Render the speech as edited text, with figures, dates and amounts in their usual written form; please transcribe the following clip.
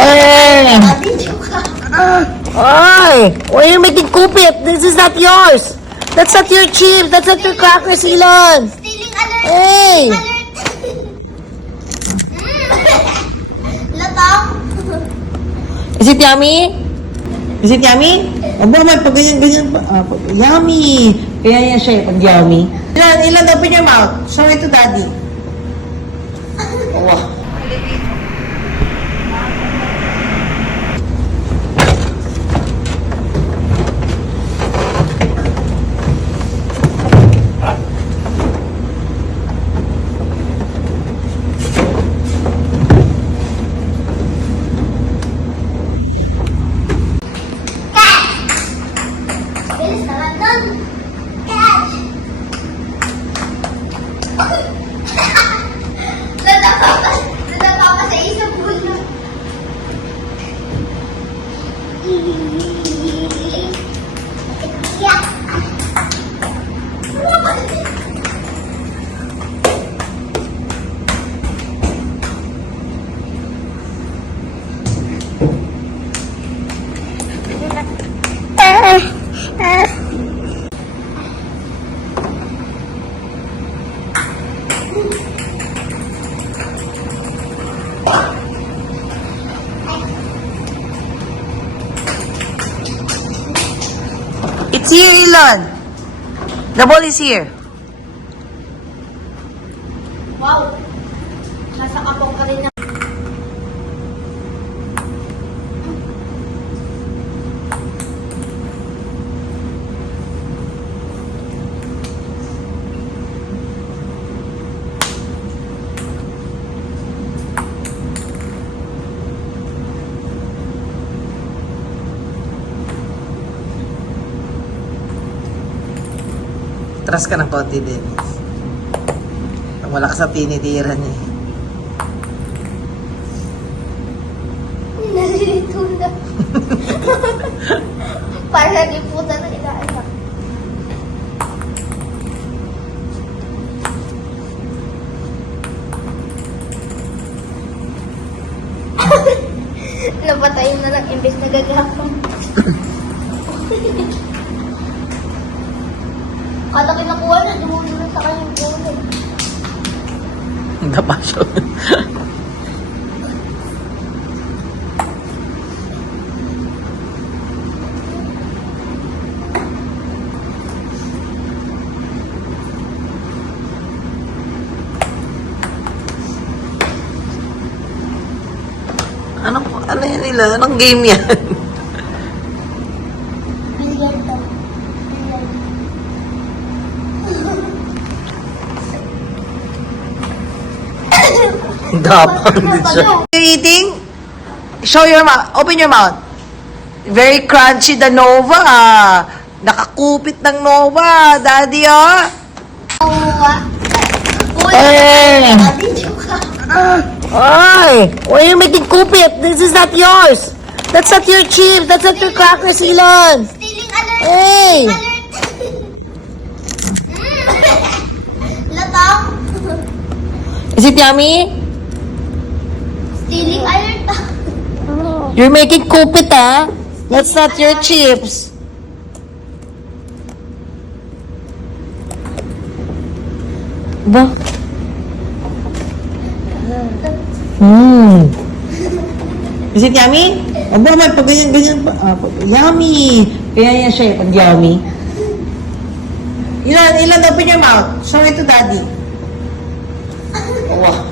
Hey! Daddy, joke ka. Oy! Why are you making kupit? This is not yours! That's not your chip! That's not your crackers, Elon! Stealing alert! Hey! Latang! Is it yummy? Is it yummy? Aba, may pag ganyan-ganyan pa. Yummy! Kaya yan siya, pag yummy. Ilan, open your mouth. Show it to daddy. Wow. Bilis naman nun! Catch! Nadapa pa sa isang bulo. Yeah. It's here, Elon. The ball is here. Wow! Nasa kapong ka rin na. Atras ka ng konti din. Wala ka sa tinitiran eh. Nalilito na. Para liputan na inaanak. Napatayin na lang imbes na gagapang. Kada kinakuha na, dumulo na sa kanyang buhay. The passion. Ano yan nila? Anong game yan? Billiard daw. Gapang din siya. You eating? Show your mouth. Open your mouth. Very crunchy the Nova. Nakakupit ng Nova. Daddy, oh. Hey! Daddy, joke ka. Oy! Why are you making kupit? This is not yours. That's not your chip. That's not your crackers, Elon. Stealing alert! Hey! Latang! Is it yummy? Stealing alert! You're making kupit, ah. That's not your chips. Ba? Is it yummy? Aba, may pag ganyan-ganyan pa. Yummy! Kaya yan siya, pag yummy. Ilan, open your mouth. Show it to daddy. Wow.